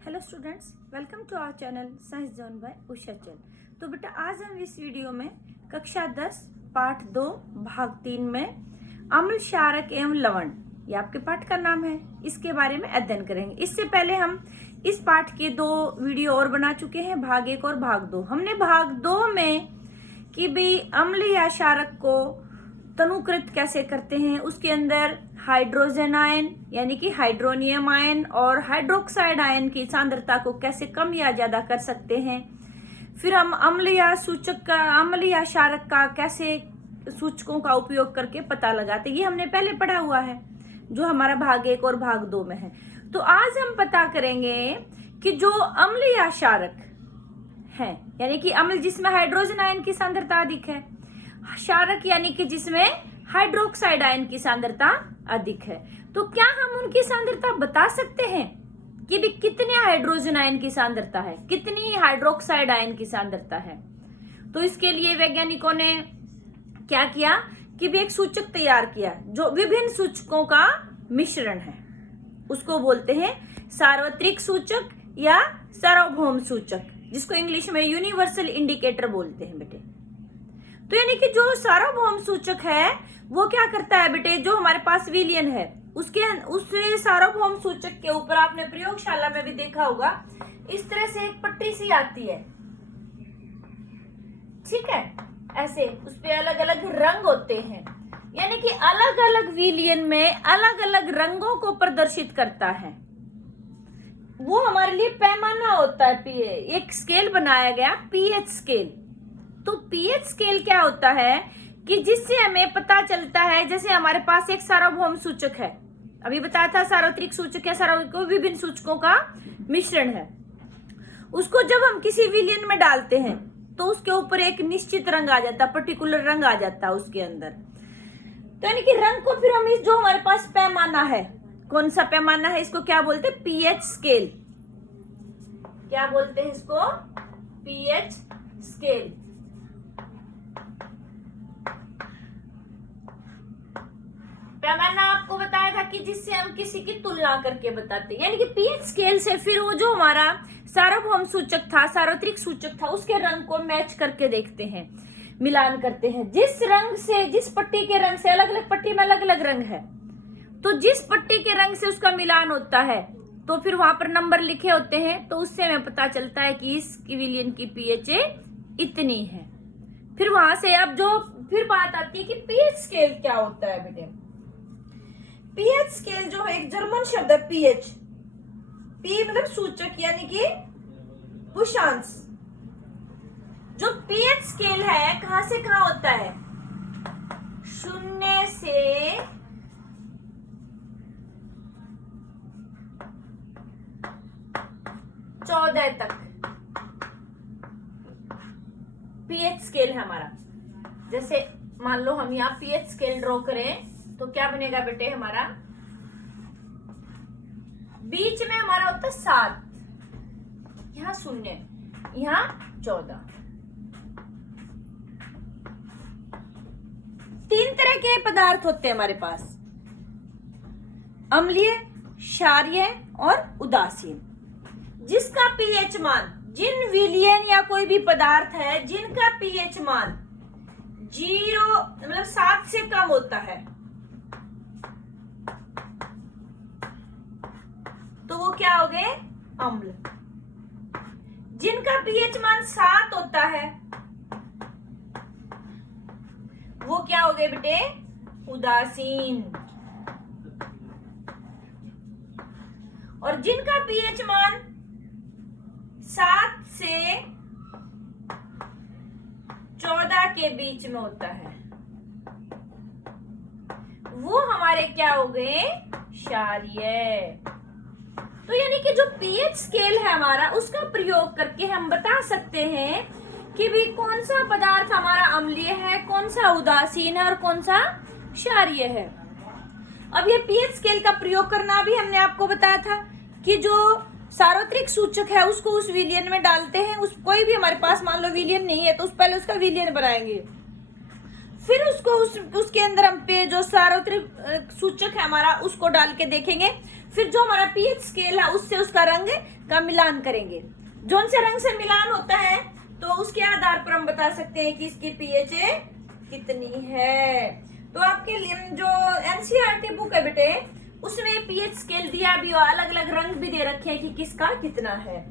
Hello students, welcome to our channel science zone by Usha चल। तो बेटा आज हम इस वीडियो में कक्षा 10 पाठ 2 भाग 3 में अम्ल, क्षारक एवं लवण, ये आपके पाठ का नाम है, इसके बारे में अध्ययन करेंगे। इससे पहले हम इस पाठ के 2 वीडियो और बना चुके हैं, भाग 1 और भाग 2। हमने भाग 2 में कि भाई अम्ल या क्षारक को तनुकृत कैसे करते हैं, उसके अंदर हाइड्रोजन आयन यानी कि हाइड्रोनियम आयन और हाइड्रोक्साइड आयन की सांद्रता को कैसे कम या ज्यादा कर सकते हैं। फिर हम अम्ल या क्षारक का कैसे सूचकों का उपयोग करके पता लगाते, ये हमने पहले पढ़ा हुआ है जो हमारा भाग 1 और भाग 2 में है। तो आज हम पता करेंगे कि जो अम्ल या क्षारक है यानी कि अम्ल जिसमें हाइड्रोजन आयन की सांद्रता अधिक है, क्षारक यानी कि जिसमें हाइड्रोक्साइड आयन की सांद्रता अधिक है, तो क्या हम उनकी सांद्रता बता सकते हैं कि भी कितने हाइड्रोजन आयन की सांद्रता है, कितनी हाइड्रोक्साइड आयन की सांद्रता है। तो इसके लिए वैज्ञानिकों ने क्या किया कि भी एक सूचक तैयार किया जो विभिन्न सूचकों का मिश्रण है, उसको बोलते हैं सार्वत्रिक सूचक या सार्वभौम सूचक, जिसको इंग्लिश में यूनिवर्सल इंडिकेटर बोलते हैं बेटे। तो यानी कि जो सार्वभौम सूचक है वो क्या करता है बेटे, जो हमारे पास विलयन है उस सार्वभौम सूचक के ऊपर आपने प्रयोगशाला में भी देखा होगा, इस तरह से एक पट्टी सी आती है, ठीक है, ऐसे उस पे अलग अलग रंग होते हैं, यानी कि अलग अलग विलयन में अलग अलग रंगों को प्रदर्शित करता है। वो हमारे लिए पैमाना होता है, एक स्केल बनाया गया पीएच स्केल। तो पीएच स्केल क्या होता है कि जिससे हमें पता चलता है, जैसे हमारे पास एक सार्वभौम सूचक है, अभी बताया था सार्वत्रिक सूचक या सार्वभौम विभिन्न सूचकों का मिश्रण है, उसको जब हम किसी विलयन में डालते हैं तो उसके ऊपर एक निश्चित रंग आ जाता है, पर्टिकुलर रंग आ जाता है उसके अंदर। तो यानी कि रंग को फिर हम इस जो हमारे पास पैमाना है, कौन सा पैमाना है, इसको क्या बोलते हैं, पीएच स्केल। क्या बोलते हैं इसको, पीएच स्केल। पैमाना आपको बताया था कि जिससे हम किसी की तुलना करके बताते हैं, यानी कि पीएच स्केल से फिर वो जो हमारा सार्वभौम सूचक था, सार्वत्रिक सूचक था, उसके रंग को मैच करके देखते हैं, मिलान करते हैं। जिस रंग से, जिस पट्टी के रंग से, अलग अलग पट्टी में अलग अलग रंग है, तो जिस पट्टी के रंग से उसका मिलान होता है तो फिर वहां पर नंबर लिखे होते हैं, तो उससे हमें पता चलता है कि इस विलयन की पीएच इतनी है। फिर वहां से अब जो फिर बात आती है कि पीएच स्केल क्या होता है बेटे। पीएच स्केल जो है एक जर्मन शब्द है, पीएच, पी मतलब सूचक यानी कि पुशांश। जो पीएच स्केल है कहां से कहां होता है, 0 से 14 तक पीएच स्केल है हमारा। जैसे मान लो हम यहाँ पीएच स्केल ड्रॉ करें तो क्या बनेगा बेटे, हमारा बीच में हमारा होता है 7, यहाँ 0, यहाँ 14। 3 तरह के पदार्थ होते हैं हमारे पास, अम्लीय, क्षारीय और उदासीन। जिसका पीएच मान, जिन विलयन या कोई भी पदार्थ है जिनका पीएच मान 0 मतलब 7 से कम होता है, तो वो क्या हो गए, अम्ल। जिनका पीएच मान 7 होता है वो क्या हो गए बेटे, उदासीन। और जिनका पीएच मान 7 से 14 के बीच में होता है वो हमारे क्या हो गए, क्षारीय। तो यानी कि जो पीएच स्केल है हमारा, उसका प्रयोग करके हम बता सकते हैं कि भी कौन सा पदार्थ हमारा अम्लीय है, कौन सा उदासीन है और कौन सा क्षारीय है। अब ये पीएच स्केल का प्रयोग करना भी हमने आपको बताया था कि जो सार्वत्रिक सूचक है उसको उस विलयन में डालते हैं, उस कोई भी हमारे पास मान लो विलयन नहीं है तो उस पहले उसका विलयन बनाएंगे, फिर उसको उसके अंदर हम पे जो सार्वत्रिक सूचक है हमारा उसको डाल के देखेंगे फिर जो हमारा पीएच स्केल है उससे उसका रंग का मिलान करेंगे। जो से रंग से मिलान होता है तो उसके आधार पर हम बता सकते हैं कि इसकी पीएच कितनी है। तो आपके जो एनसीईआरटी बुक है बेटे उसमें पीएच स्केल दिया भी और अलग अलग रंग भी दे रखे हैं कि किसका कितना है।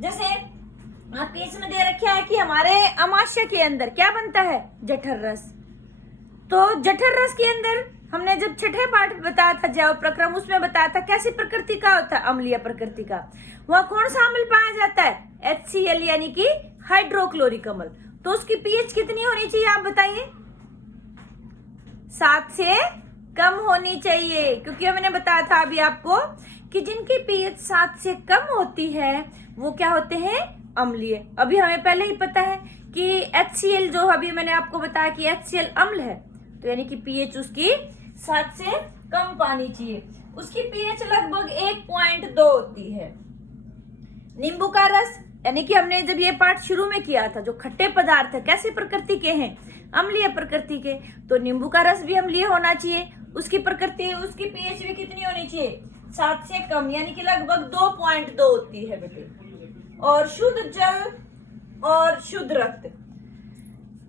जैसे आपके इसमें दे रखा है कि हमारे अमाशय के अंदर क्या बनता है, जठर रस। तो जठर रस के अंदर हमने जब छठे पाठ बताया था जैव प्रक्रम, उसमें बताया था कैसी प्रकृति का होता है, अम्लीय प्रकृति का। वह कौन सा अम्ल पाया जाता है, HCl यानी कि हाइड्रोक्लोरिक अम्ल। तो उसकी पीएच कितनी होनी चाहिए आप बताइए, 7 से कम होनी चाहिए, क्योंकि हमने बताया था अभी आपको कि जिनकी पीएच 7 से कम होती है वो क्या होते हैं, अम्लीय। अभी हमें पहले ही पता है कि HCl जो अभी मैंने आपको बताया कि HCl अम्ल है, तो यानी कि पीएच उसकी 7 से कम पानी चाहिए। उसकी पीएच लगभग 1.2 होती है। नींबू का रस यानी कि हमने जब ये पाठ शुरू में किया था, जो खट्टे पदार्थ है कैसी प्रकृति के हैं, अम्लीय प्रकृति के, तो नींबू का रस भी अम्लीय होना चाहिए। उसकी प्रकृति, उसकी पीएच भी कितनी होनी चाहिए, 7 से कम, यानी कि लगभग 2.2 होती है बेटे। और शुद्ध जल और शुद्ध रक्त,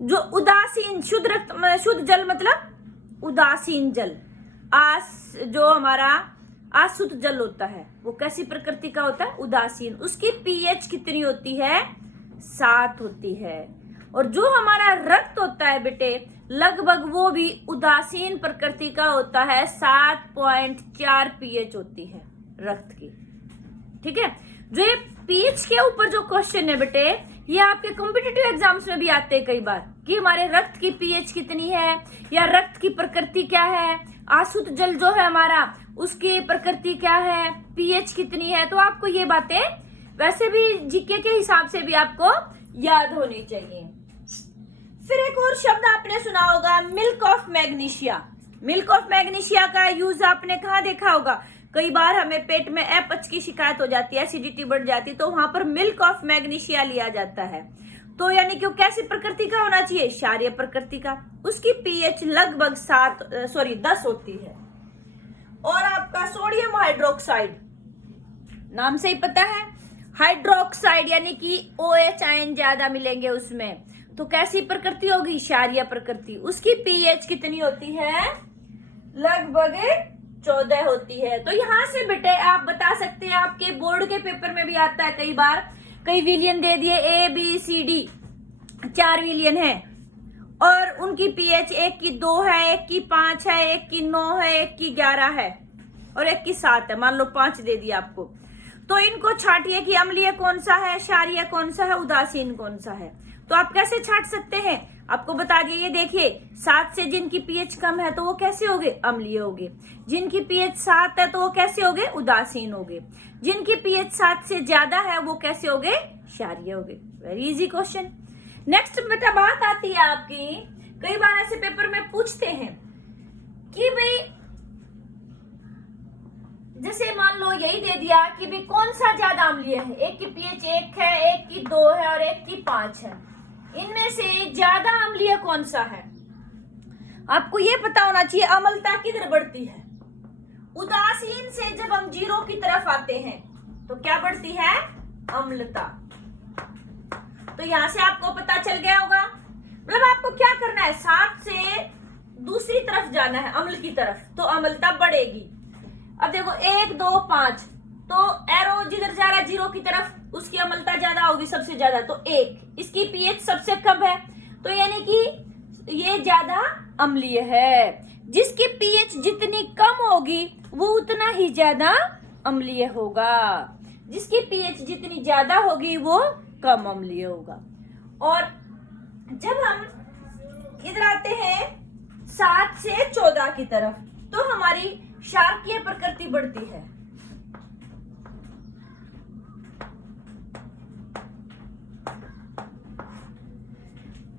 जो उदासीन, शुद्ध रक्त, शुद्ध जल मतलब उदासीन जल, जो हमारा अशुद्ध जल होता है वो कैसी प्रकृति का होता है, उदासीन। उसकी पीएच कितनी होती है, 7 होती है। और जो हमारा रक्त होता है बेटे लगभग वो भी उदासीन प्रकृति का होता है, 7.4 पीएच होती है रक्त की। ठीक है, जो ये पीएच के ऊपर जो क्वेश्चन है बेटे ये आपके कॉम्पिटिटिव एग्जाम्स में भी आते हैं कई बार कि हमारे रक्त की पीएच कितनी है या रक्त की प्रकृति क्या है, अशुद्ध जल जो है हमारा उसकी प्रकृति क्या है, पीएच कितनी है। तो आपको ये बातें वैसे भी जीके के हिसाब से भी आपको याद होनी चाहिए। फिर एक और शब्द आपने सुना होगा, milk of magnesia. Milk of magnesia का यूज आपने कहाँ देखा होगा, कई बार हमें पेट में अपच की शिकायत हो जाती है, एसिडिटी बढ़ जाती है, तो वहां पर मिल्क ऑफ मैग्नीशिया लिया जाता है। तो यानी कि वो कैसी प्रकृति का होना चाहिए, क्षारीय प्रकृति का। उसकी पीएच लगभग 10 होती है। और आपका सोडियम हाइड्रोक्साइड, नाम से ही पता है हाइड्रोक्साइड यानी कि OH आयन ज्यादा मिलेंगे उसमें, तो कैसी प्रकृति होगी, क्षारीय प्रकृति। उसकी पीएच कितनी होती है, लगभग 14 होती है। तो यहां से बेटे आप बता सकते हैं, आपके बोर्ड के पेपर में भी आता है कई बार, कई विलियन दे दिए ABCD 4 विलियन है और उनकी पीएच एक की 2 है, एक की 5 है, एक की 9 है, एक की 11 है और एक की 7 है, मान लो 5 दे दिया आपको। तो इनको छाटिए कि अम्लीय कौन सा है, क्षारीय कौन सा है, उदासीन कौन सा है। तो आप कैसे छाट सकते हैं, आपको बता दिए, ये देखिए 7 से जिनकी पीएच कम है तो वो कैसे हो गए, अम्लीय हो गए। जिनकी पीएच 7 है तो वो कैसे हो गए, उदासीन हो गए। जिनकी पीएच 7 से ज्यादा है वो कैसे हो गए, क्षारीय हो गए। Very easy question. नेक्स्ट बेटा बात आती है आपकी, कई बार ऐसे पेपर में पूछते हैं कि भाई जैसे मान लो यही दे दिया कि भाई कौन सा ज्यादा अम्लीय है, एक की पीएच 1 है, एक की 2 है और एक की 5 है, इनमें से ज्यादा अम्लीय कौन सा है। आपको ये पता होना चाहिए अम्लता किधर बढ़ती है, उदासीन से जब हम 0 की तरफ आते हैं तो क्या बढ़ती है, अम्लता। तो यहां से आपको पता चल गया होगा, मतलब आपको क्या करना है, 7 से दूसरी तरफ जाना है, अम्ल की तरफ, तो अम्लता बढ़ेगी। अब देखो 1 2 5, तो एरो जिधर जा रहा है 0 की तरफ, उसकी अम्लता ज्यादा होगी, सबसे ज्यादा, तो 1। इसकी पीएच सबसे कम है, तो यानी कि ये ज्यादा अम्लीय है। जिसकी पीएच जितनी कम होगी वो उतना ही ज्यादा अम्लीय होगा, जिसकी पीएच जितनी ज्यादा होगी वो कम अम्लीय होगा। और जब हम इधर आते हैं 7 से 14 की तरफ, तो हमारी क्षारकीय प्रकृति बढ़ती है।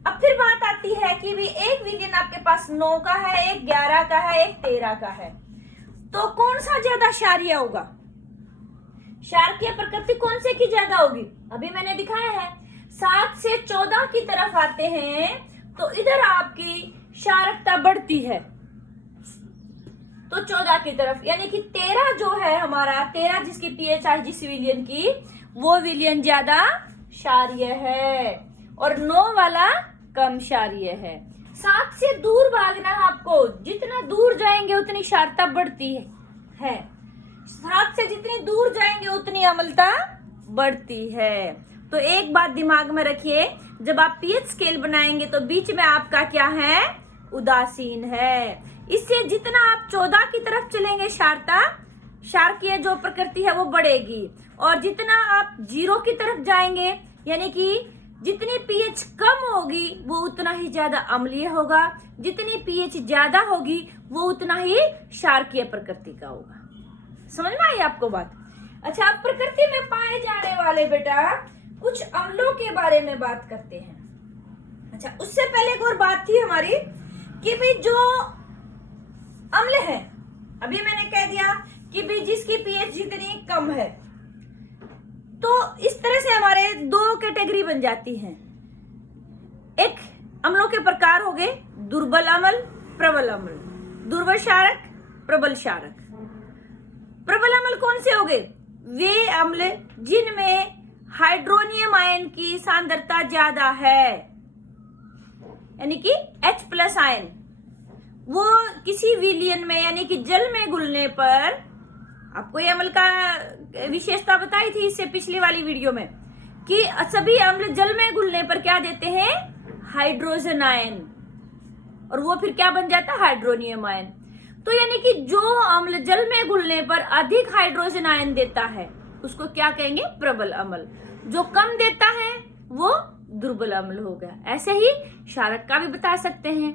अब फिर बात आती है कि भी एक विलियन आपके पास 9 का है, एक 11 का है, एक 13 का है, तो कौन सा ज्यादा क्षारीय होगा, क्षारकीय प्रकृति कौन से की ज्यादा होगी। अभी मैंने दिखाया है 7 से 14 की तरफ आते हैं तो इधर आपकी क्षारकता बढ़ती है, तो 14 की तरफ, यानी कि 13 जो है हमारा, 13 जिसकी पीएच आई जिस विलियन की, वो विलियन ज्यादा क्षारीय है और 9 वाला कम क्षारीय है। 7 से दूर भागना है आपको, जितना दूर जाएंगे उतनी क्षारता बढ़ती है। 7 से जितनी दूर जाएंगे उतनी अम्लता बढ़ती है। तो एक बात दिमाग में रखिए, जब आप पीएच स्केल बनाएंगे तो बीच में आपका क्या है, उदासीन है। इससे जितना आप 14 की तरफ चलेंगे क्षारकीय जो प्रकृति है वो बढ़ेगी, और जितना आप 0 की तरफ जाएंगे, यानी कि जितनी पीएच कम होगी वो उतना ही ज्यादा अम्लीय होगा, जितनी पीएच ज्यादा होगी वो उतना ही क्षारकीय प्रकृति का होगा। समझ में आई आपको बात? अच्छा, अब प्रकृति में पाए जाने वाले बेटा कुछ अम्लों के बारे में बात करते हैं। अच्छा, उससे पहले एक और बात थी हमारी कि भाई जो अम्ल है, अभी मैंने कह दिया कि भाई जिसकी पीएच जितनी कम है, तो इस तरह से हमारे 2 कैटेगरी बन जाती हैं। एक अम्लों के प्रकार हो गए दुर्बल अम्ल, प्रबल अम्ल। दुर्बल क्षारक, प्रबल क्षारक। प्रबल अम्ल कौन से हो गए? वे अम्ल जिनमें हाइड्रोनियम आयन की सांद्रता ज्यादा है, यानी कि H+ आयन, वो किसी विलयन में यानी कि जल में घुलने पर, आपको ये अम्ल का विशेषता बताई थी इससे पिछली वाली वीडियो में, कि सभी अम्ल जल में घुलने पर क्या देते हैं, हाइड्रोजन आयन, और वो फिर क्या बन जाता है, हाइड्रोनियम आयन। तो यानी कि जो अम्ल जल में घुलने पर अधिक हाइड्रोजन आयन देता है उसको क्या कहेंगे, प्रबल अम्ल। जो कम देता है वो दुर्बल अम्ल हो गया। ऐसे ही क्षारक का भी बता सकते हैं,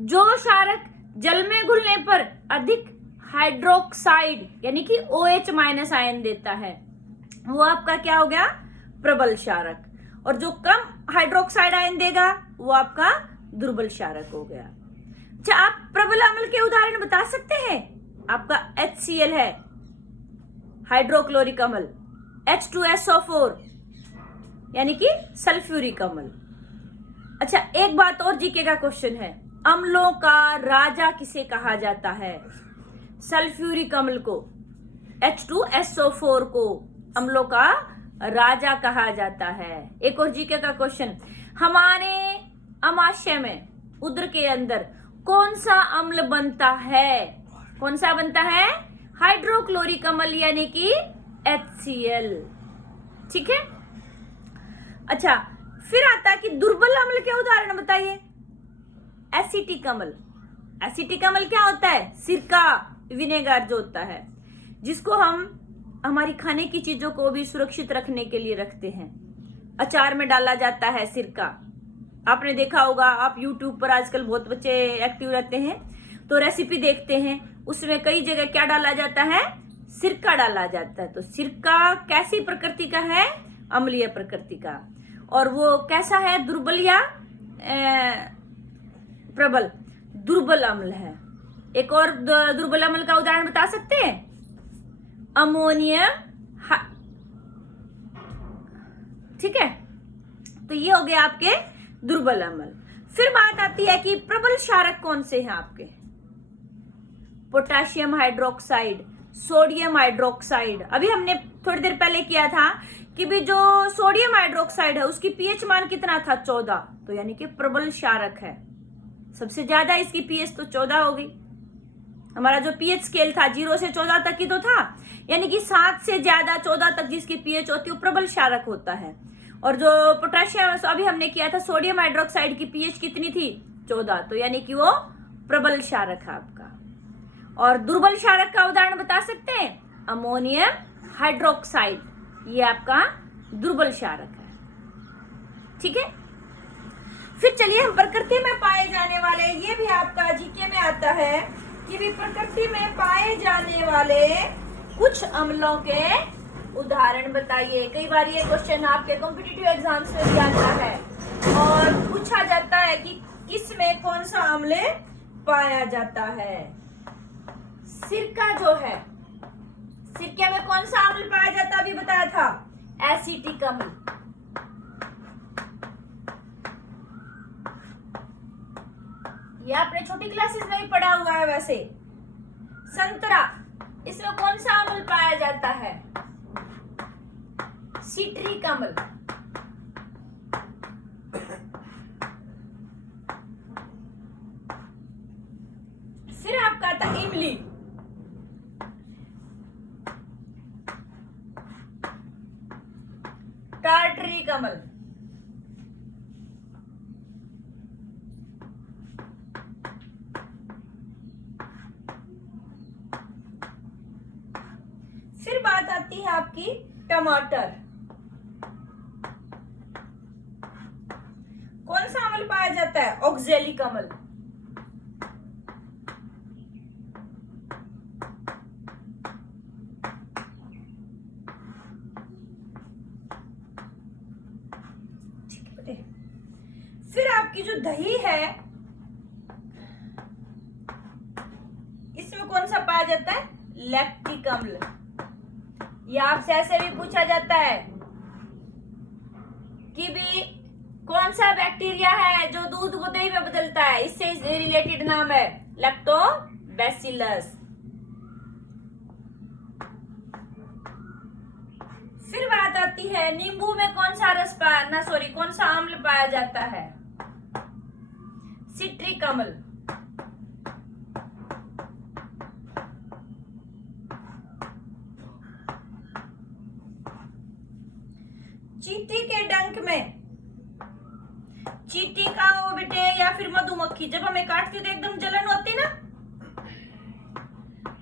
जो क्षारक जल में घुलने पर अधिक हाइड्रोक्साइड यानी कि OH- आयन देता है वो आपका क्या हो गया, प्रबल क्षारक, और जो कम हाइड्रोक्साइड आयन देगा वो आपका दुर्बल क्षारक हो गया। अच्छा, आप प्रबल अम्ल के उदाहरण बता सकते हैं? आपका HCl है, हाइड्रोक्लोरिक अम्ल, H2SO4 यानी कि सल्फ्यूरिक अम्ल। अच्छा, एक बात और जीके का क्वेश्चन है, अम्लों का राजा किसे कहा जाता है? सल्फ्यूरिक अम्ल को, H2SO4 को अम्लों का राजा कहा जाता है। एक और जीके का क्वेश्चन, हमारे अमाशय में, उदर के अंदर कौन सा अम्ल बनता है? कौन सा बनता है? हाइड्रोक्लोरिक अम्ल यानी कि HCl। ठीक है। अच्छा, फिर आता है कि दुर्बल अम्ल के उदाहरण बताइए। एसिटिक अम्ल। एसिटिक अम्ल क्या होता है? सिरका, विनेगर जो होता है, जिसको हम हमारी खाने की चीजों को भी सुरक्षित रखने के लिए रखते हैं। अचार में डाला जाता है सिरका, आपने देखा होगा। आप YouTube पर आजकल बहुत बच्चे एक्टिव रहते हैं तो रेसिपी देखते हैं, उसमें कई जगह क्या डाला जाता है? सिरका डाला जाता है। तो सिरका कैसी प्रकृति का है? अम्लीय प्रकृति का। और वो कैसा है? दुर्बल या प्रबल? दुर्बल अम्ल है। एक और दुर्बल अम्ल का उदाहरण बता सकते हैं? अमोनियम। ठीक है, तो ये हो गए आपके दुर्बल अम्ल। फिर बात आती है कि प्रबल क्षारक कौन से हैं आपके? Potassium hydroxide, sodium hydroxide. अभी हमने थोड़ी देर पहले किया था कि भी जो सोडियम हाइड्रोक्साइड है उसकी पीएच मान कितना था? 14। तो यानी कि प्रबल क्षारक है, सबसे ज्यादा इसकी पीएच तो 14 हो गई। हमारा जो पीएच स्केल था 0 से 14 तक की तो था, यानी कि 7 से ज्यादा 14 तक जिसकी पीएच होती है वो प्रबल क्षारक होता है। और जो पोटेशियम अभी हमने किया था, सोडियम हाइड्रोक्साइड की पीएच कितनी थी? 14। तो यानी कि वो प्रबल क्षारक है आपका। और दुर्बल क्षारक का उदाहरण बता सकते हैं? अमोनियम हाइड्रोक्साइड, ये आपका दुर्बल क्षारक है। ठीक है। फिर चलिए हम प्रकृति में पाए जाने वाले, ये भी आपका जीके में आता है कि भी प्रकृति में पाए जाने वाले कुछ अम्लों के उदाहरण बताइए। कई बार ये क्वेश्चन आपके कॉम्पिटिटिव एग्जाम्स में भी आता है और पूछा जाता है कि किस में कौन सा अम्ल पाया जाता है। सिरका जो है, सिरके में कौन सा अम्ल पाया जाता है? अभी बताया था, एसिटिक अम्ल। ये आपने छोटी क्लासेस में ही पढ़ा हुआ है वैसे। संतरा, इसमें कौन सा अम्ल पाया जाता है? सिट्रिक अम्ल। फिर आपका आता इमली, टार्टरिक अम्ल। फिर बात आती है आपकी टमाटर, कौन सा अम्ल पाया जाता है? ऑक्जेलिक अम्ल। फिर आपकी जो दही है, इसमें कौन सा पाया जाता है? लैक्टिक अम्ल। या आपसे ऐसे भी पूछा जाता है कि भी कौन सा बैक्टीरिया है जो दूध को दही में बदलता है? इससे रिलेटेड नाम है लैक्टोबैसिलस। फिर बात आती है नींबू में कौन सा कौन सा अम्ल पाया जाता है? सिट्रिक अम्ल। चींटी के डंक में, चींटी का हो बेटे या फिर मधुमक्खी, जब हमें काटती तो एकदम जलन होती ना,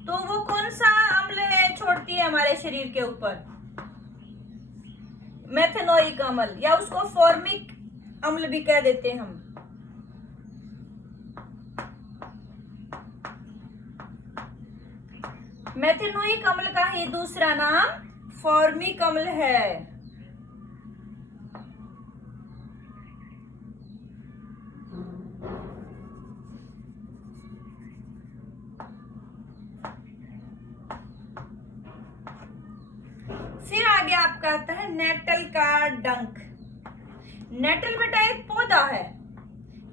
तो वो कौन सा अम्ल छोड़ती है हमारे शरीर के ऊपर? मेथेनोइक अम्ल, या उसको फॉर्मिक अम्ल भी कह देते हैं हम। मेथेनोइक अम्ल का ही दूसरा नाम फॉर्मिक अम्ल है। फिर आगे आपका आता है नेटल का डंक। नेटल बेटा एक पौधा है,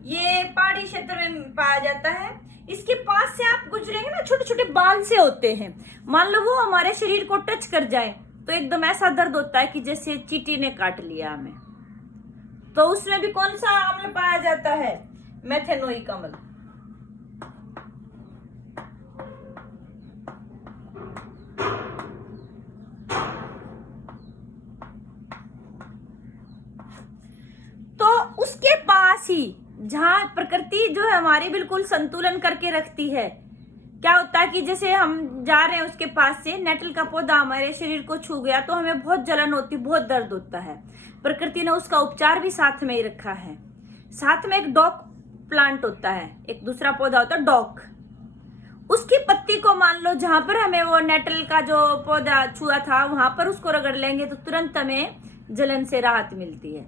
ये पहाड़ी क्षेत्र में पाया जाता है। इसके पास से आप गुजरेंगे ना, छोटे छोटे बाल से होते हैं। मान लो वो हमारे शरीर को टच कर जाए तो एकदम ऐसा दर्द होता है कि जैसे चींटी ने काट लिया हमें। तो उसमें भी कौन सा अम्ल पाया जाता है? मेथेनोइक अम्ल। तो उसके पास ही जहां प्रकृति जो है हमारी बिल्कुल संतुलन करके रखती है, क्या होता है कि जैसे हम जा रहे हैं उसके पास से, नेटल का पौधा हमारे शरीर को छू गया तो हमें बहुत जलन होती, बहुत दर्द होता है। प्रकृति ने उसका उपचार भी साथ में ही रखा है। साथ में एक डॉक प्लांट होता है, एक दूसरा पौधा होता है डॉक। उसकी पत्ती को मान लो जहां पर हमें वो नेटल का जो पौधा छुआ था वहां पर उसको रगड़ लेंगे तो तुरंत हमें जलन से राहत मिलती है।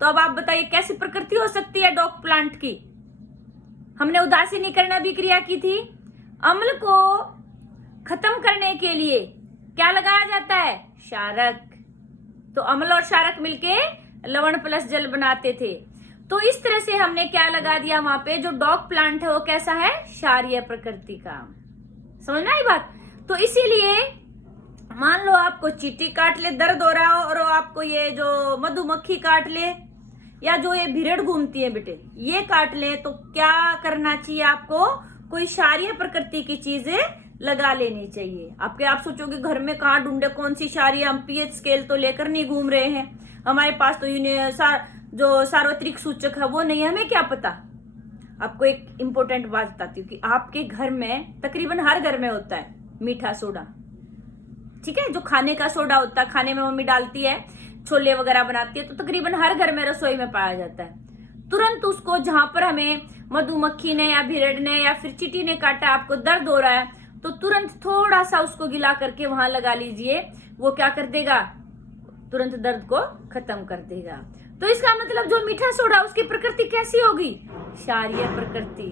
तो अब आप बताइए कैसी प्रकृति हो सकती है डॉक प्लांट की? हमने उदासीनीकरण अभिक्रिया की थी। अम्ल को खत्म करने के लिए क्या लगाया जाता है? क्षारक। तो अम्ल और क्षारक मिलके लवण प्लस जल बनाते थे। तो इस तरह से हमने क्या लगा दिया वहां पे, जो डॉग प्लांट है वो कैसा है? क्षारीय प्रकृति का। समझना ही बात। तो इसीलिए मान लो आपको चींटी काट ले, दर्द हो रहा हो, और आपको ये जो मधुमक्खी काट ले या जो ये भिरड़ घूमती है बेटे ये काट ले, तो क्या करना चाहिए आपको? कोई क्षारीय प्रकृति की चीजें लगा लेनी चाहिए। आप सोचोगे घर में कहाँ ढूंढे कौन सी क्षारीय, हम पीएच स्केल तो लेकर नहीं घूम रहे हैं, हमारे पास तो जो सार्वत्रिक सूचक है वो नहीं है, हमें क्या पता। आपको एक इंपॉर्टेंट बात बताती हूँ कि आपके घर में, तकरीबन हर घर में होता है मीठा सोडा, ठीक है, जो खाने का सोडा होता है, खाने में मम्मी डालती है, छोले वगैरह बनाती है, तो तकरीबन हर घर में रसोई में पाया जाता है। तुरंत उसको जहां पर हमें मधुमक्खी ने या भिरड़ ने या फिर चींटी ने काटा, आपको दर्द हो रहा है, तो तुरंत थोड़ा सा उसको गिला करके वहां लगा लीजिए। वो क्या कर देगा? तुरंत दर्द को खत्म कर देगा। तो इसका मतलब जो मीठा सोडा उसकी प्रकृति कैसी होगी? क्षारीय प्रकृति।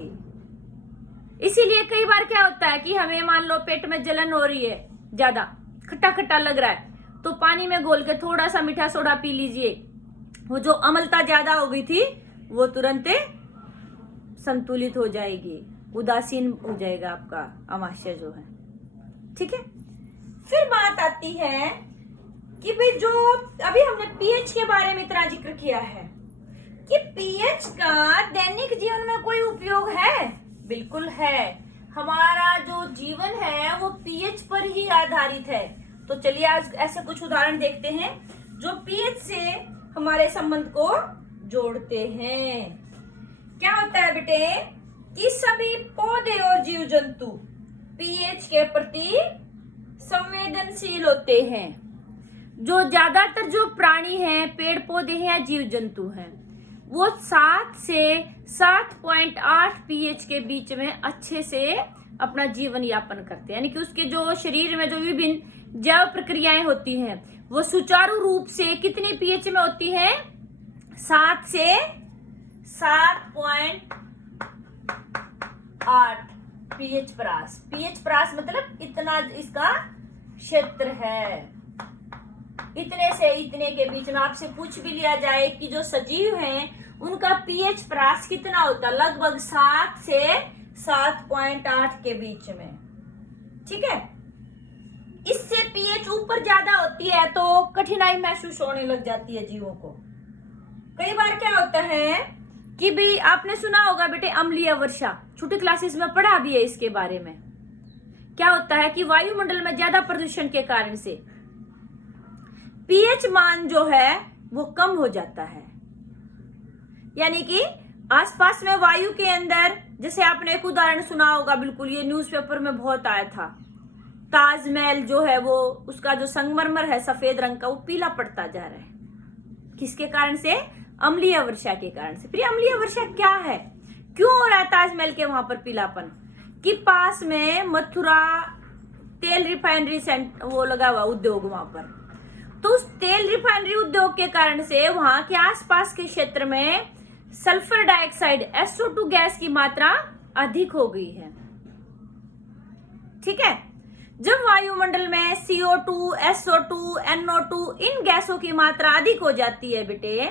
इसीलिए कई बार क्या होता है कि हमें मान लो पेट में जलन हो रही है, ज्यादा खट्टा खट्टा लग रहा है, तो पानी में घोल के थोड़ा सा मीठा सोडा पी लीजिए। वो जो अम्लता ज्यादा हो गई थी वो तुरंत संतुलित हो जाएगी। उदासीन हो जाएगा आपका अमाशय जो है। ठीक है, फिर बात आती है कि भाई जो अभी हमने पीएच के बारे में इतना जिक्र किया है कि पीएच का दैनिक जीवन में कोई उपयोग है? बिल्कुल है। हमारा जो जीवन है वो पीएच पर ही आधारित है। तो चलिए आज ऐसे कुछ उदाहरण देखते हैं जो पीएच से हमारे संबंध को जोड़ते हैं। क्या होता है बेटे कि सभी पौधे और जीव जंतु पीएच के प्रति संवेदनशील होते हैं। जो ज्यादातर जो प्राणी हैं, पेड़ पौधे हैं, जीव जंतु हैं, वो 7 से 7.8 पीएच के बीच में अच्छे से अपना जीवन यापन करते हैं। यानी कि उसके जो शरीर में जो विभिन्न जैव प्रक्रियाएं होती हैं वो सुचारू रूप से कितनी पीएच में होती हैं? 7 से 7.8 पीएच प्रास। पीएच प्रास मतलब इतना इसका क्षेत्र है। इतने से इतने के बीच में आपसे पूछ भी लिया जाए कि जो सजीव हैं उनका पीएच प्रास कितना होता है? लगभग 7 से 7.8 के बीच में। ठीक है, इससे पीएच ऊपर ज्यादा होती है तो कठिनाई महसूस होने लग जाती है जीवों को। कई बार क्या होता है कि भी आपने सुना होगा बेटे अम्लीय वर्षा, छोटी क्लासेस में पढ़ा भी है इसके बारे में। क्या होता है कि वायुमंडल में ज्यादा प्रदूषण के कारण से पीएच मान जो है वो कम हो जाता है। यानी कि आसपास में वायु के अंदर, जैसे आपने एक उदाहरण सुना होगा, बिल्कुल ये न्यूज़पेपर में बहुत आया था, ताजमहल जो है वो उसका जो संगमरमर है सफेद रंग का वो पीला पड़ता जा रहा है। किसके कारण से? अम्लीय वर्षा के कारण से। फिर अम्लीय वर्षा क्या है, क्यों हो रहा है ताजमहल के वहां पर पीलापन? कि पास में मथुरा तेल रिफाइनरी वो लगा हुआ उद्योग वहां पर, तो उस तेल रिफाइनरी उद्योग के कारण से वहां के आसपास के क्षेत्र में सल्फर डाइऑक्साइड SO2 गैस की मात्रा अधिक हो गई है। ठीक है, जब वायुमंडल में CO2, SO2, NO2 इन गैसों की मात्रा अधिक हो जाती है बेटे,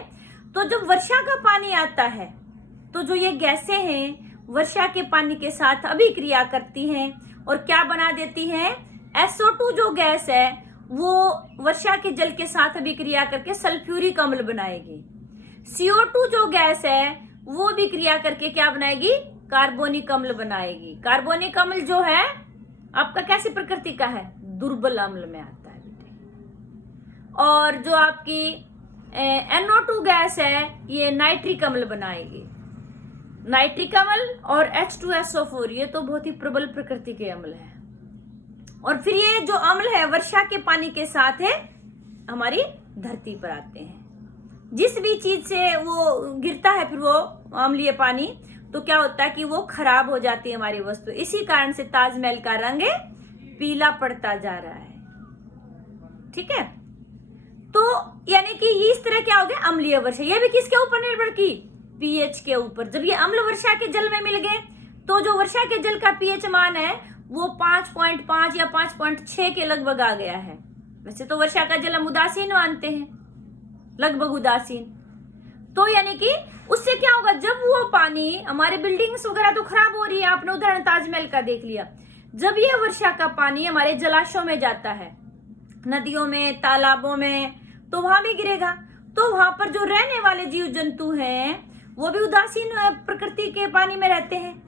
तो जब वर्षा का पानी आता है तो जो ये गैसें हैं वर्षा के पानी के साथ अभिक्रिया करती हैं और क्या बना देती हैं? SO2 जो गैस है वो वर्षा के जल के साथ अभिक्रिया करके सल्फ्यूरिक अम्ल बनाएगी। CO2 जो गैस है वो भी क्रिया करके क्या बनाएगी? कार्बोनिक अम्ल बनाएगी। कार्बोनिक अम्ल जो है आपका कैसी प्रकृति का है? दुर्बल अम्ल में आता है बेटे। और जो आपकी NO2 गैस है ये नाइट्रिक अम्ल बनाएगी। नाइट्रिक अम्ल और H2SO4 ये तो बहुत ही प्रबल प्रकृति के अम्ल है। और फिर ये जो अम्ल है वर्षा के पानी के साथ है हमारी धरती पर आते हैं। जिस भी चीज से वो गिरता है फिर वो अम्लीय पानी, तो क्या होता है कि वो खराब हो जाती है हमारी वस्तु। इसी कारण से ताजमहल का रंग पीला पड़ता जा रहा है। ठीक है, तो यानी कि इस तरह क्या हो गया? अम्लीय वर्षा। ये भी किसके ऊपर निर्भर की? पीएच के ऊपर। जब ये अम्ल वर्षा के जल में मिल गए तो जो वर्षा के जल का पीएच मान है वो 5.5 या 5.6 के लगभग आ गया है। वैसे तो वर्षा का जल हम उदासीन मानते हैं, लगभग उदासीन। तो यानी कि उससे क्या होगा? जब वो पानी, हमारे बिल्डिंग्स वगैरह तो खराब हो रही है, आपने उदाहरण ताजमहल का देख लिया। जब ये वर्षा का पानी हमारे जलाशयों में जाता है, नदियों में, तालाबों में, तो वहां भी गिरेगा। तो वहां पर जो रहने वाले जीव जंतु हैं वो भी उदासीन प्रकृति के पानी में रहते हैं।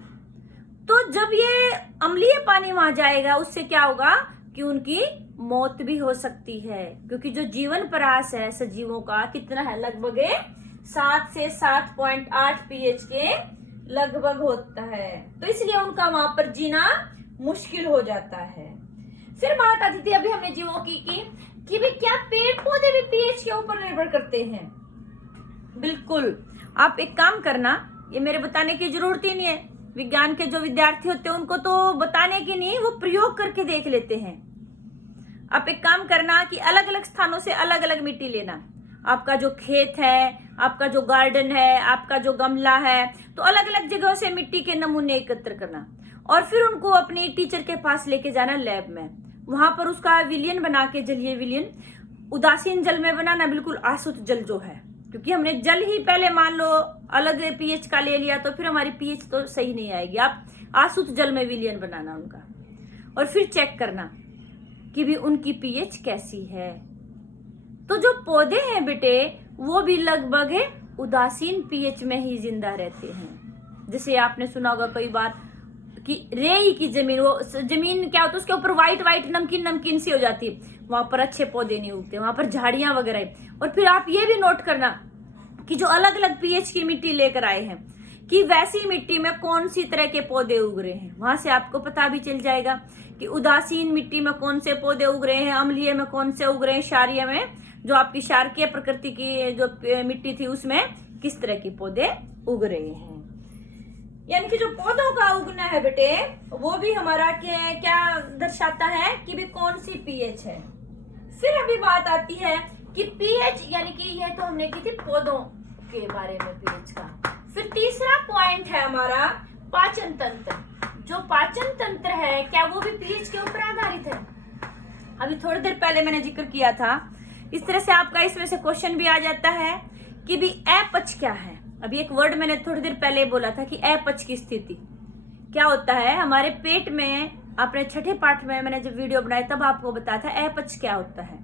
तो जब ये अम्लीय पानी वहां जाएगा उससे क्या होगा कि उनकी मौत भी हो सकती है, क्योंकि जो जीवन प्रयास है सजीवों का कितना है? लगभग 7 से 7.8 पीएच के लगभग होता है। तो इसलिए उनका वहां पर जीना मुश्किल हो जाता है। फिर बात आती थी अभी हमने जीवों की कि भी क्या पेड़ पौधे भी पीएच के ऊपर निर्भर करते हैं? बिल्कुल। आप एक काम करना, ये मेरे बताने की जरूरत ही नहीं है, विज्ञान के जो विद्यार्थी होते हैं उनको तो बताने की नहीं, वो प्रयोग करके देख लेते हैं। आप एक काम करना कि अलग अलग स्थानों से अलग अलग मिट्टी लेना। आपका जो खेत है, आपका जो गार्डन है, आपका जो गमला है, तो अलग अलग जगहों से मिट्टी के नमूने एकत्र करना और फिर उनको अपनी टीचर के पास लेके जाना लैब में। वहां पर उसका विलयन बना के, जलीय विलयन उदासीन जल में बनाना, बिल्कुल आसुत जल जो है, क्योंकि हमने जल ही पहले मान लो अलग पीएच का ले लिया तो फिर हमारी पीएच तो सही नहीं आएगी। आप आसुत जल में विलयन बनाना उनका, और फिर चेक करना कि भी उनकी पीएच कैसी है। तो जो पौधे हैं बेटे वो भी लगभग उदासीन पीएच में ही जिंदा रहते हैं। जैसे आपने सुना होगा कई बार कि रेई की जमीन, वो जमीन क्या होता है उसके ऊपर व्हाइट व्हाइट नमकीन नमकीन सी हो जाती है, वहां पर अच्छे पौधे नहीं उगते, वहां पर झाड़ियां वगैरह। और फिर आप ये भी नोट करना कि जो अलग अलग पीएच की मिट्टी लेकर आए हैं कि वैसी मिट्टी में कौन सी तरह के पौधे उग रहे हैं, वहां से आपको पता भी चल जाएगा कि उदासीन मिट्टी में कौन से पौधे उग रहे हैं, अम्लीय में कौन से उग रहे हैं, क्षारीय में, जो आपकी क्षारकीय प्रकृति की जो मिट्टी थी उसमें किस तरह के पौधे उग रहे हैं। यानी कि जो पौधों का उगना है बेटे वो भी हमारा क्या दर्शाता है कि भी कौन सी पीएच है। फिर अभी बात आती है कि पीएच, यानी कि यह तो हमने की थी पौधों के बारे में पीएच का। फिर तीसरा पॉइंट है हमारा पाचन तंत्र। जो पाचन तंत्र है क्या वो भी पीएच के ऊपर आधारित है? अभी थोड़ी देर पहले मैंने जिक्र किया था। इस तरह से आपका इसमें से क्वेश्चन भी आ जाता है कि भी अपच क्या है। अभी एक वर्ड मैंने थोड़ी देर पहले बोला था कि अपच की स्थिति क्या होता है हमारे पेट में। अपने छठे पाठ में मैंने जब वीडियो बनाई तब आपको बताया था अपच क्या होता है।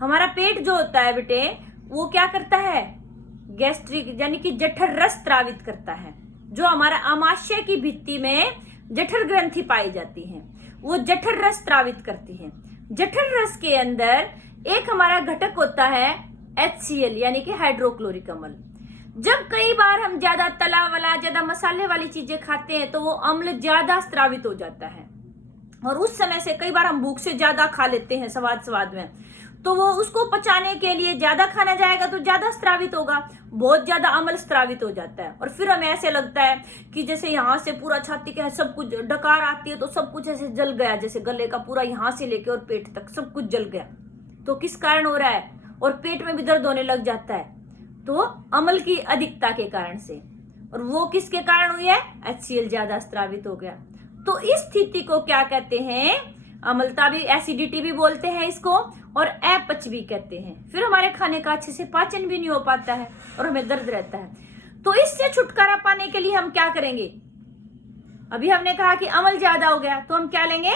हमारा पेट जो होता है बेटे वो क्या करता है, गैस्ट्रिक यानी कि जठर रस स्रावित करता है। जो हमारा आमाशय की भित्ति में जठर ग्रंथि पाई जाती है वो जठर रस स्रावित करती है। जठर रस के अंदर एक हमारा घटक होता है HCl यानी कि हाइड्रोक्लोरिक अम्ल। जब कई बार हम ज्यादा तला वाला ज्यादा मसाले वाली चीजें खाते हैं तो वो अम्ल ज्यादा स्रावित हो जाता है, और उस समय से कई बार हम भूख से ज्यादा खा लेते हैं स्वाद में, तो वो उसको पचाने के लिए ज्यादा खाना जाएगा तो ज्यादा स्रावित होगा, बहुत ज्यादा अम्ल स्रावित हो जाता है। और फिर हमें ऐसे लगता है कि जैसे यहाँ से पूरा छाती का सब कुछ, डकार आती है तो सब कुछ ऐसे जल गया, जैसे गले का पूरा यहाँ से लेके और पेट तक सब कुछ जल गया। तो किस कारण हो रहा है? और पेट में भी दर्द होने लग जाता है, तो अम्ल की अधिकता के कारण से। और वो किसके कारण हुई है? HCl ज्यादा स्रावित हो गया। तो इस स्थिति को क्या कहते हैं? अम्लता भी, एसिडिटी भी बोलते हैं इसको, और अपच भी कहते हैं। फिर हमारे खाने का अच्छे से पाचन भी नहीं हो पाता है और हमें दर्द रहता है। तो इससे छुटकारा पाने के लिए हम क्या करेंगे? अभी हमने कहा कि अम्ल ज्यादा हो गया तो हम क्या लेंगे?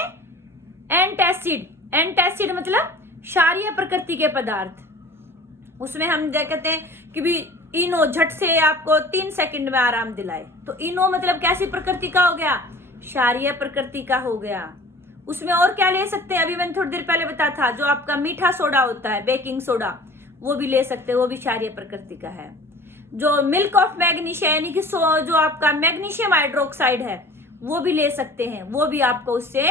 एंटासिड। एंटासिड मतलब क्षारीय प्रकृति के पदार्थ। उसमें हम क्या कहते हैं कि भी इनो झट से आपको 3 सेकंड में आराम दिलाए। तो इनो मतलब कैसी प्रकृति का हो गया? क्षारीय प्रकृति का हो गया। उसमें और क्या ले सकते हैं? अभी मैंने थोड़ी देर पहले बताया था, जो आपका मीठा सोडा होता है, बेकिंग सोडा, वो भी ले सकते हैं, वो भी क्षारीय प्रकृति का है। जो मिल्क ऑफ मैग्नीशिया यानी कि जो आपका मैग्नीशियम हाइड्रोक्साइड है वो भी ले सकते हैं, वो भी आपको उससे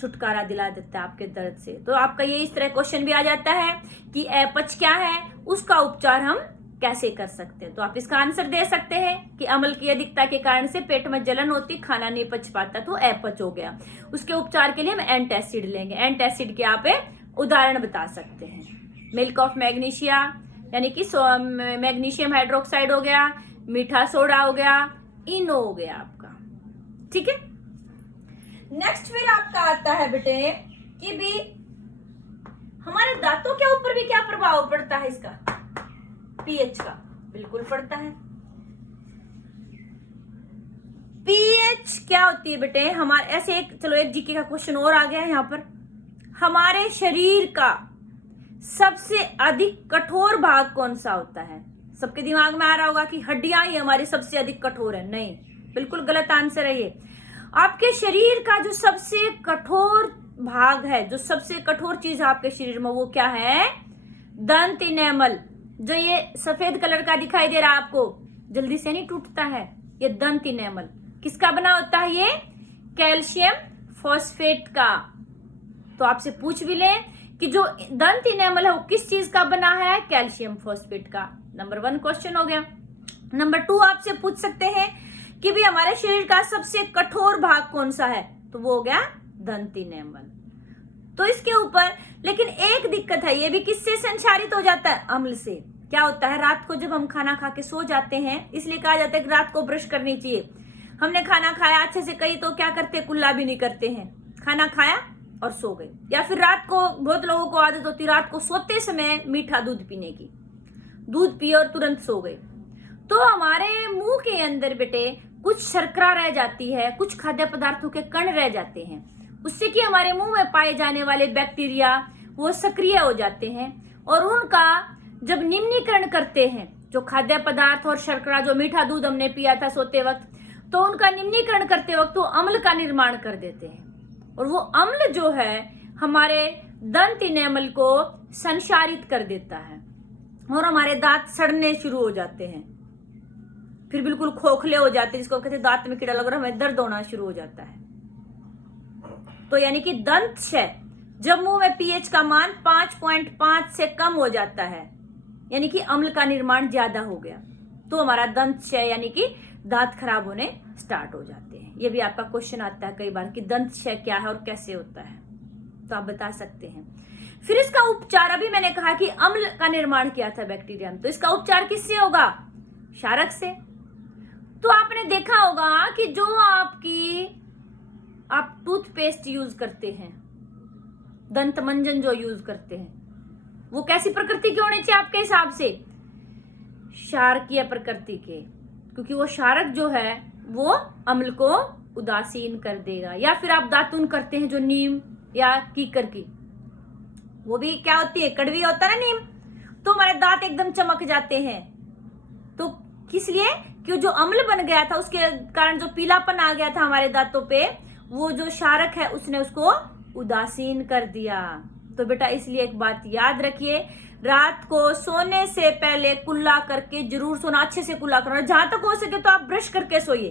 छुटकारा दिला देता है आपके दर्द से। तो आपका ये इस तरह क्वेश्चन भी आ जाता है कि अपच क्या है, उसका उपचार हम कैसे कर सकते हैं। तो आप इसका आंसर दे सकते हैं कि अम्ल की अधिकता के कारण से पेट में जलन होती, खाना नहीं पच पाता, तो अपच हो गया। उसके उपचार के लिए हम एंटासिड लेंगे। एंटासिड के आप उदाहरण बता सकते हैं। मिल्क ऑफ मैग्नीशिया यानी कि मैग्नीशियम हाइड्रोक्साइड हो गया, मीठा सोडा हो गया, इनो हो गया आपका। ठीक है। नेक्स्ट फिर आपका आता है बेटे कि भी हमारे दांतों के ऊपर भी क्या प्रभाव पड़ता है इसका? पीएच का बिल्कुल पड़ता है। पीएच क्या होती है बेटे? हमारे ऐसे एक जीके का क्वेश्चन और आ गया है यहाँ पर। हमारे शरीर का सबसे अधिक कठोर भाग कौन सा होता है? सबके दिमाग में आ रहा होगा कि हड्डियां ही हमारी सबसे अधिक कठोर है। नहीं, बिल्कुल गलत आंसर है ये। आपके शरीर का जो सबसे कठोर भाग है, जो सबसे कठोर चीज है आपके शरीर में, वो क्या है? दंत इनेमल। जो ये सफेद कलर का दिखाई दे रहा है आपको, जल्दी से नहीं टूटता है, ये दंत इनेमल किसका बना होता है? ये कैल्शियम फॉस्फेट का। तो आपसे पूछ भी ले कि जो दंत इनेमल है वो किस चीज का बना है? कैल्शियम फॉस्फेट का। नंबर 1 क्वेश्चन हो गया। नंबर 2 आपसे पूछ सकते हैं कि भी हमारे शरीर का सबसे कठोर भाग कौन सा है? तो वो हो गया दंत इनेमल। तो इसके ऊपर लेकिन एक दिक्कत है, ये भी किससे संचारित हो जाता है? अम्ल से। क्या होता है, रात को जब हम खाना खा के सो जाते हैं, इसलिए कहा जाता है कि रात को ब्रश करनी चाहिए। हमने खाना खाया अच्छे से, कई तो क्या करते हैं, कुल्ला भी नहीं करते हैं, खाना खाया और सो गए। या फिर रात को बहुत लोगों को आदत होती है रात को सोते समय मीठा दूध पीने की, दूध पिए और तुरंत सो गए। तो हमारे मुंह के अंदर बेटे कुछ शर्करा रह जाती है, कुछ खाद्य पदार्थों के कण रह जाते हैं, उससे कि हमारे मुंह में पाए जाने वाले बैक्टीरिया वो सक्रिय हो जाते हैं और उनका जब निम्नीकरण करते हैं, जो खाद्य पदार्थ और शर्करा, जो मीठा दूध हमने पिया था सोते वक्त, तो उनका निम्नीकरण करते वक्त वो अम्ल का निर्माण कर देते हैं और वो अम्ल जो है हमारे दंत इनेमल को संक्षारित कर देता है और हमारे दांत सड़ने शुरू हो जाते हैं, फिर बिल्कुल खोखले हो जाते हैं, जिसको कहते हैं दांत में कीड़ा लग रहा है, हमें दर्द होना शुरू हो जाता है। तो यानी कि दंत क्षय, जब मुंह में पीएच का मान 5.5 से कम हो जाता है, यानी कि अम्ल का निर्माण ज्यादा हो गया, तो हमारा दंत क्षय यानी कि दांत खराब होने स्टार्ट हो जाते हैं। ये भी आपका क्वेश्चन आता है कई बार कि दंत क्षय क्या है और कैसे होता है, तो आप बता सकते हैं। फिर इसका उपचार, अभी मैंने कहा कि अम्ल का निर्माण किया था बैक्टीरिया में, तो इसका उपचार किससे होगा? क्षारक से। तो आपने देखा होगा कि जो आप टूथपेस्ट यूज करते हैं, दंत मंजन जो यूज करते हैं, वो कैसी प्रकृति के होने चाहिए आपके हिसाब से? क्षारकीय प्रकृति के, क्योंकि वो क्षारक जो है वो अम्ल को उदासीन कर देगा। या फिर आप दातुन करते हैं जो नीम या कीकर की, वो भी क्या होती है? कड़वी होता है ना नीम, तो हमारे दांत एकदम चमक जाते हैं। तो किस लिए? कि जो अम्ल बन गया था उसके कारण जो पीलापन आ गया था हमारे दांतों पे, वो जो क्षारक है उसने उसको उदासीन कर दिया। तो बेटा इसलिए एक बात याद रखिए, रात को सोने से पहले कुल्ला करके जरूर सोना, अच्छे से कुल्ला करना। जहां तक हो सके तो आप ब्रश करके सोइए।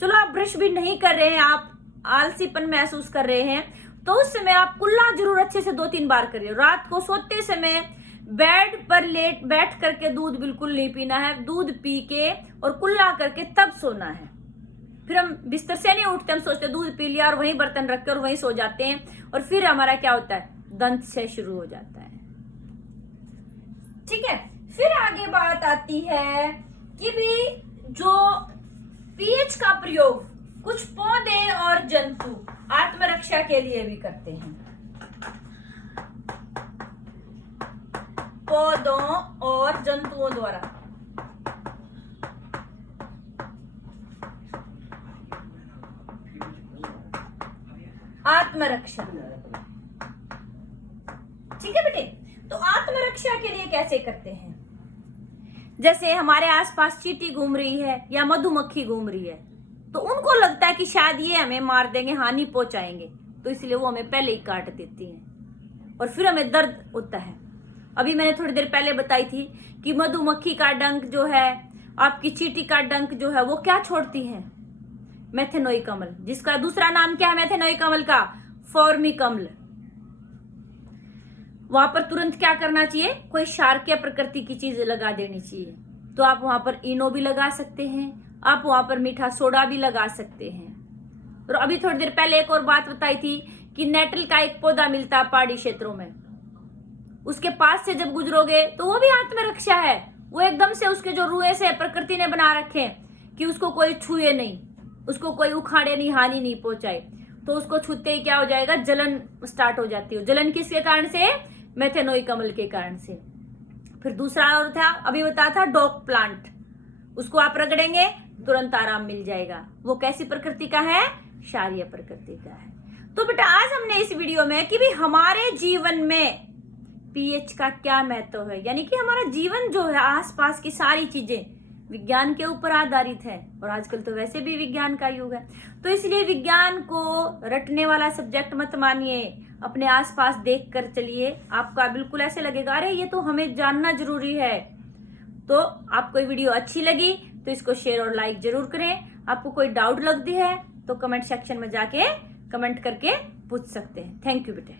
चलो आप ब्रश भी नहीं कर रहे हैं, आप आलसीपन महसूस कर रहे हैं, तो उस समय आप कुल्ला जरूर अच्छे से 2-3 बार करिए। रात को सोते समय बेड पर बैठ करके दूध बिल्कुल नहीं पीना है, दूध पी के और कुल्ला करके तब सोना है। फिर हम बिस्तर से नहीं उठते, हम सोचते दूध पी लिया और वहीं बर्तन रख के और वहीं सो जाते हैं, और फिर हमारा क्या होता है? दंत से शुरू हो जाता है। ठीक है, फिर आगे बात आती है कि भी जो पीएच का प्रयोग कुछ पौधे और जंतु आत्मरक्षा के लिए भी करते हैं। पौधों और जंतुओं द्वारा आत्मरक्षा। ठीक है बेटे, तो आत्मरक्षा के लिए कैसे करते हैं? जैसे हमारे आसपास चींटी घूम रही है या मधुमक्खी घूम रही है, तो उनको लगता है कि शायद ये हमें मार देंगे, हानि पहुंचाएंगे, तो इसलिए वो हमें पहले ही काट देती हैं और फिर हमें दर्द होता है। अभी मैंने थोड़ी देर पहले बताई थी कि मधुमक्खी का डंक जो है, आपकी चींटी का डंक जो है, वो क्या छोड़ती है? मेथेनोइक अम्ल, जिसका दूसरा नाम क्या है मेथेनोइक अम्ल का? फॉर्मिक अम्ल। वहां पर तुरंत क्या करना चाहिए? कोई क्षारकीय प्रकृति की चीज लगा देनी चाहिए। तो आप वहां पर इनो भी लगा सकते हैं, आप वहां पर मीठा सोडा भी लगा सकते हैं। और अभी थोड़ी देर पहले एक और बात बताई थी कि नेटल का एक पौधा मिलता है पहाड़ी क्षेत्रों में, उसके पास से जब गुजरोगे तो वो भी आत्मरक्षा है। वो एकदम से उसके जो रुए से प्रकृति ने बना रखे हैं कि उसको कोई छुए नहीं, उसको कोई उखाड़े नहीं, हानि नहीं पहुंचाए, तो उसको छूते ही क्या हो जाएगा? जलन स्टार्ट हो जाती है। जलन किसके कारण से? मेथेनोइक अम्ल के कारण से। फिर दूसरा और था, अभी बताया था डॉग प्लांट, उसको आप रगड़ेंगे तुरंत आराम मिल जाएगा। वो कैसी प्रकृति का है? क्षारीय प्रकृति का है। तो बेटा आज हमने इस वीडियो में कि भी हमारे जीवन में पीएच का क्या महत्व है, यानी कि हमारा जीवन जो है, आसपास की सारी चीजें विज्ञान के ऊपर आधारित है, और आजकल तो वैसे भी विज्ञान का युग है, तो इसलिए विज्ञान को रटने वाला सब्जेक्ट मत मानिए, अपने आसपास देख कर चलिए। आपका बिल्कुल ऐसे लगेगा अरे ये तो हमें जानना जरूरी है। तो आपको ये वीडियो अच्छी लगी तो इसको शेयर और लाइक जरूर करें। आपको कोई डाउट लगती है तो कमेंट सेक्शन में जाके कमेंट करके पूछ सकते हैं। थैंक यू बेटे।